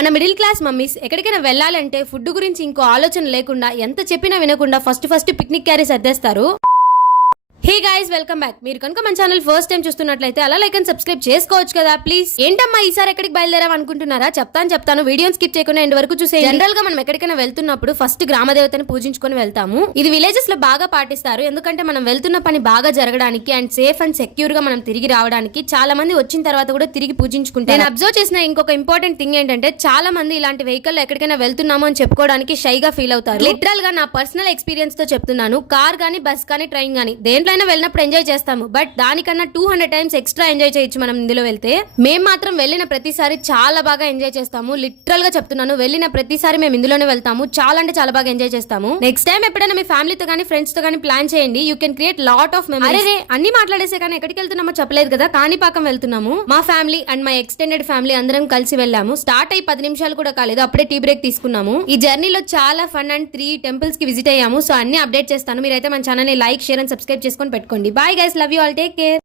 మన middle class mummies ఎక్కడికైనా వెళ్ళాలంటే ఫుడ్ గురించి ఇంకో ఆలోచన లేకుండా ఎంత చెప్పినా వినకుండా ఫస్ట్ పిక్నిక్ క్యారీ సర్దేస్తారు. Hey guys, welcome back. మీరు కనుక మన ఛానల్ ఫస్ట్ టైం చూస్తున్నట్లయితే అలా లైక్ అండ్ సబ్స్క్రైబ్ చేసుకోవచ్చు కదా ప్లీజ్. ఏంటమ్మా ఈసారి ఎక్కడికి బయలుదేరాం అనుకుంటున్నారా? చెప్తాను వీడియోని స్కిప్ చేయకుండా ఎండ్ వరకు చూసేయండి. జనరల్ గా మనం ఎక్కడికైనా వెళ్తున్నప్పుడు ఫస్ట్ గ్రామ దేవతని పూజించుకొని వెళ్తాము. ఇది విలేజెస్ లో బాగా పాటిస్తారు, ఎందుకంటే మనం వెళ్తున్న పని బాగా జరగడానికి అండ్ సేఫ్ అండ్ సెక్యూర్ గా మనం తిరిగి రావడానికి. చాలా మంది వచ్చిన తర్వాత కూడా తిరిగి పూజించుకుంటారు. నేను అబ్జర్వ్ చేసిన ఇంకొక ఇంపార్టెంట్ థింగ్ ఏంటంటే చాలా మంది ఇలాంటి వెహికల్ లో ఎక్కడికైనా వెళ్తున్నాము అని చెప్పుకోవడానికి షైగా ఫీల్ అవుతారు. లిటరల్ గా నా పర్సనల్ ఎక్స్పీరియన్స్ తో చెప్తున్నాను. కార్ గానీ, బస్ కానీ, ట్రైన్ గానీ దేంట్లో వెళ్ళినప్పుడు ఎంజాయ్ చేస్తాము, బట్ దానికన్నా 200 టైమ్స్ ఎక్స్ట్రా ఎంజాయ్ చేయొచ్చు మనం ఇందులో వెళ్తే. మేము మాత్రం వెళ్ళిన ప్రతిసారి చాలా బాగా ఎంజాయ్ చేస్తాము. లిటరల్ గా చెప్తున్నాను, వెళ్ళిన ప్రతిసారి మేము ఇందులోనే వెళ్తాము. చాలా అంటే చాలా బాగా ఎంజాయ్ చేస్తాము. నెక్స్ట్ టైం ఎప్పుడైనా మీ ఫ్యామిలీతో కానీ, ఫ్రెండ్స్ తో కానీ ప్లాన్ చేయండి. You can create lot of memories. అరే అన్ని మాట్లాడేసే కానీ ఎక్కడికి వెళ్తున్నామో చెప్పలేదు కదా. కాణిపాకం వెళ్తున్నాము. మా family and my extended family అందరం కలిసి వెళ్ళాము. స్టార్ట్ అయ్యి 10 నిమిషాలు కూడా కాలేదు, అప్పుడే టీ బ్రేక్ తీసుకున్నాము. ఈ జర్నీలో చాలా ఫన్ అండ్ 3 టెంపుల్స్ కి విజిట్ అయ్యాము. సో అన్ని అప్డేట్ చేస్తాను. మీరైతే మన ఛానల్ ని లైక్, షేర్ అండ్ సబ్స్క్రైబ్ చేసుకొని పెట్టుకోండి. Bye guys, love you all, take care.